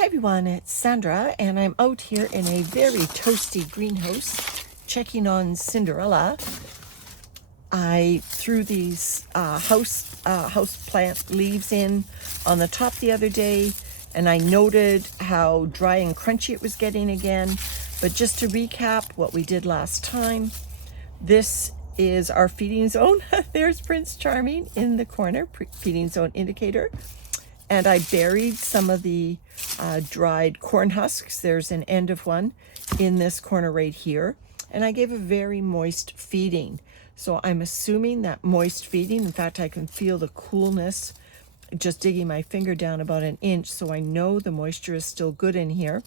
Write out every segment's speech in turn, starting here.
Hi everyone, it's Sandra and I'm out here in a very toasty greenhouse checking on Cinderella. I threw these house plant leaves in on the top the other day, and I noted how dry and crunchy it was getting again. But just to recap what we did last time, this is our feeding zone. There's Prince Charming in the corner, feeding zone indicator. And I buried some of the dried corn husks. There's an end of one in this corner right here. And I gave a very moist feeding. So I'm assuming that moist feeding, in fact, I can feel the coolness just digging my finger down about an inch. So I know the moisture is still good in here.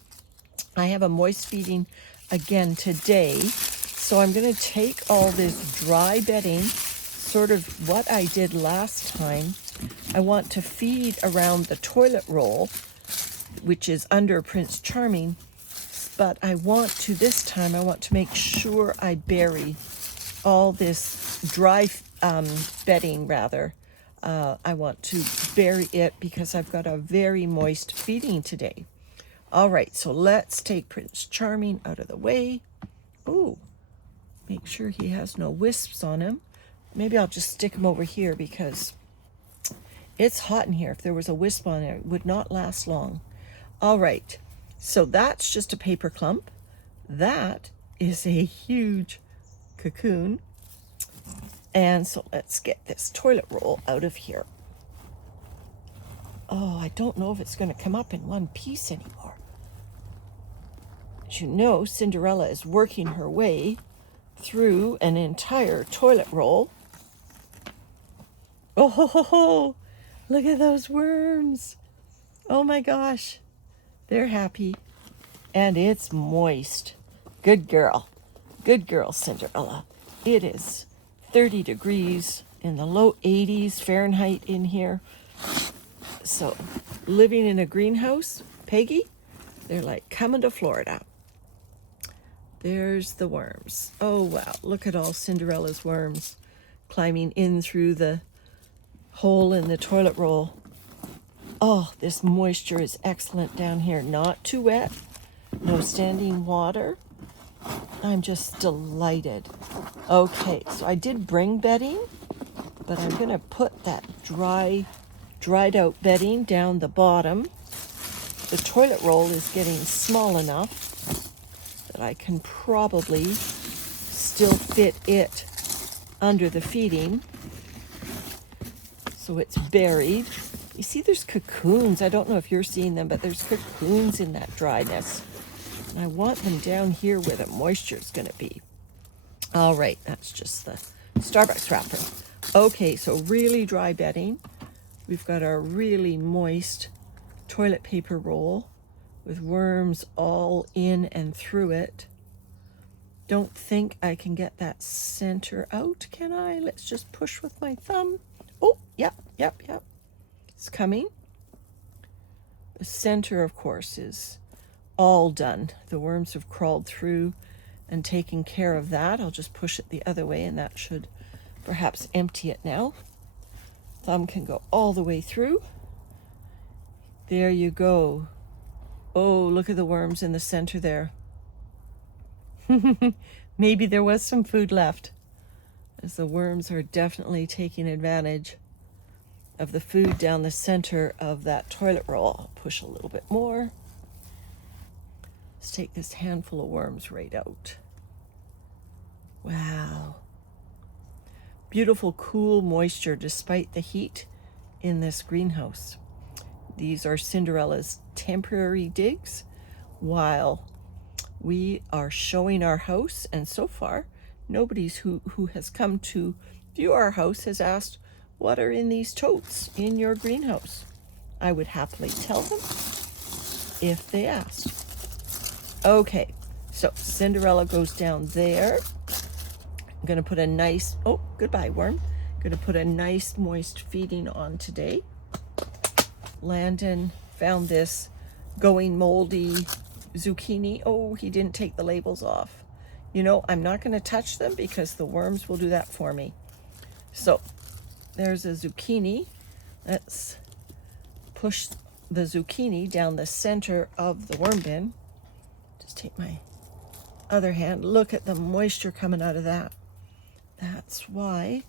I have a moist feeding again today. So I'm going to take all this dry bedding, sort of what I did last time. I want to feed around the toilet roll, which is under Prince Charming, but I want to, this time, I want to make sure I bury all this dry bedding, rather. I want to bury it because I've got a very moist feeding today. All right, so let's take Prince Charming out of the way. Ooh, make sure he has no wisps on him. Maybe I'll just stick him over here because it's hot in here. If there was a wisp on there, it would not last long. All right, so that's just a paper clump. That is a huge cocoon. And so let's get this toilet roll out of here. Oh, I don't know if it's going to come up in one piece anymore. As you know, Cinderella is working her way through an entire toilet roll. Oh, ho, ho, ho. Look at those worms. Oh my gosh. They're happy. And it's moist. Good girl. Good girl, Cinderella. It is 30 degrees in the low 80s Fahrenheit in here. So, living in a greenhouse, Peggy, they're like coming to Florida. There's the worms. Oh, wow. Look at all Cinderella's worms climbing in through the hole in the toilet roll. Oh, this moisture is excellent down here. Not too wet, no standing water. I'm just delighted. Okay, so I did bring bedding, but I'm going to put that dried out bedding down the bottom. The toilet roll is getting small enough that I can probably still fit it under the feeding. So it's buried. You see there's cocoons. I don't know if you're seeing them, but there's cocoons in that dryness. And I want them down here where the moisture is going to be. All right, that's just the Starbucks wrapper. Okay, so really dry bedding. We've got our really moist toilet paper roll with worms all in and through it. Don't think I can get that center out, can I? Let's just push with my thumb. Oh, yep. It's coming. The center, of course, is all done. The worms have crawled through and taken care of that. I'll just push it the other way and that should perhaps empty it now. Thumb can go all the way through. There you go. Oh, look at the worms in the center there. Maybe there was some food left, as the worms are definitely taking advantage of the food down the center of that toilet roll. I'll push a little bit more. Let's take this handful of worms right out. Wow. Beautiful, cool moisture despite the heat in this greenhouse. These are Cinderella's temporary digs while we are showing our house, and so far nobody who has come to view our house has asked, what are in these totes in your greenhouse? I would happily tell them if they asked. Okay, so Cinderella goes down there. I'm going to put a nice, oh, goodbye worm. I'm going to put a nice moist feeding on today. Landon found this going moldy zucchini. Oh, he didn't take the labels off. You know, I'm not going to touch them because the worms will do that for me. So there's a zucchini. Let's push the zucchini down the center of the worm bin. Just take my other hand. Look at the moisture coming out of that. That's why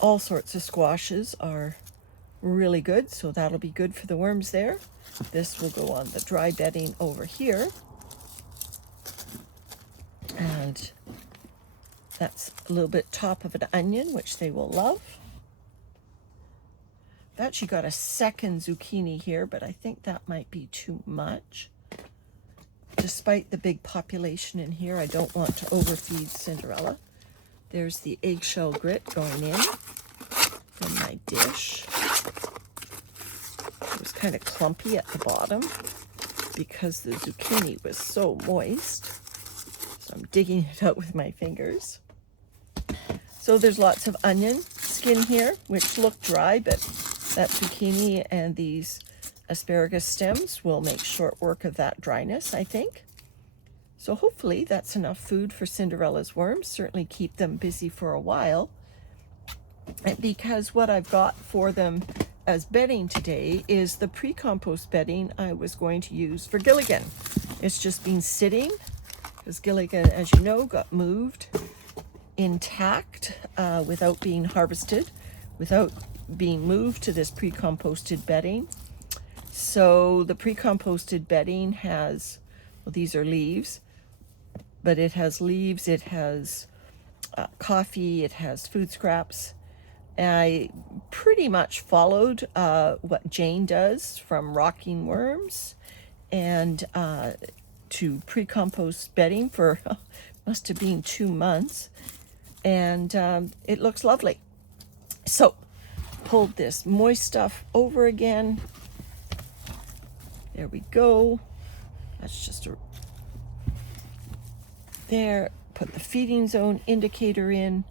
all sorts of squashes are really good. So that'll be good for the worms there. This will go on the dry bedding over here. And that's a little bit top of an onion, which they will love. I've actually got a second zucchini here, but I think that might be too much. Despite the big population in here, I don't want to overfeed Cinderella. There's the eggshell grit going in my dish. It was kind of clumpy at the bottom because the zucchini was so moist. So I'm digging it out with my fingers. So there's lots of onion skin here, which look dry, but that zucchini and these asparagus stems will make short work of that dryness, I think. So hopefully that's enough food for Cinderella's worms. Certainly keep them busy for a while. And because what I've got for them as bedding today is the pre-compost bedding I was going to use for Gilligan. It's just been sitting because Gilligan, as you know, got moved intact without being harvested, without being moved to this pre-composted bedding. So the pre-composted bedding has, well, these are leaves, but it has leaves, it has coffee, it has food scraps. I pretty much followed what Jane does from Rocking Worms and to pre-compost bedding for must have been 2 months, and it looks lovely. So pulled this moist stuff over again. There we go. That's just there. Put the feeding zone indicator in.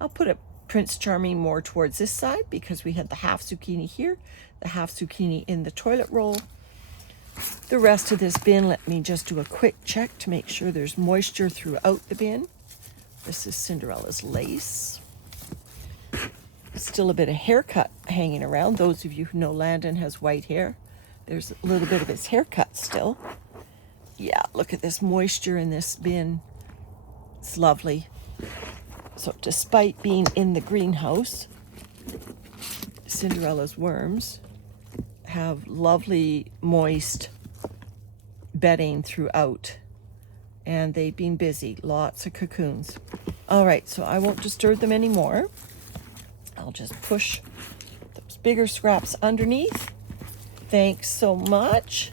I'll put a Prince Charming more towards this side because we had the half zucchini here, the half zucchini in the toilet roll. The rest of this bin, let me just do a quick check to make sure there's moisture throughout the bin. This is Cinderella's lace. Still a bit of haircut hanging around. Those of you who know Landon has white hair, there's a little bit of his haircut still. Yeah, look at this moisture in this bin. It's lovely. So despite being in the greenhouse, Cinderella's worms have lovely moist bedding throughout, and they've been busy. Lots of cocoons. All right, so I won't disturb them anymore. I'll just push those bigger scraps underneath. Thanks so much.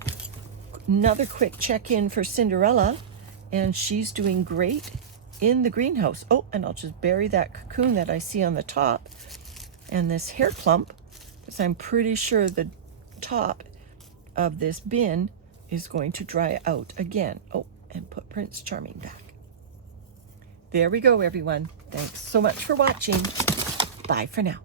Another quick check-in for Cinderella, and she's doing great in the greenhouse. Oh, and I'll just bury that cocoon that I see on the top and this hair clump, because I'm pretty sure the top of this bin is going to dry out again. Oh, and put Prince Charming back. There we go, everyone. Thanks so much for watching. Bye for now.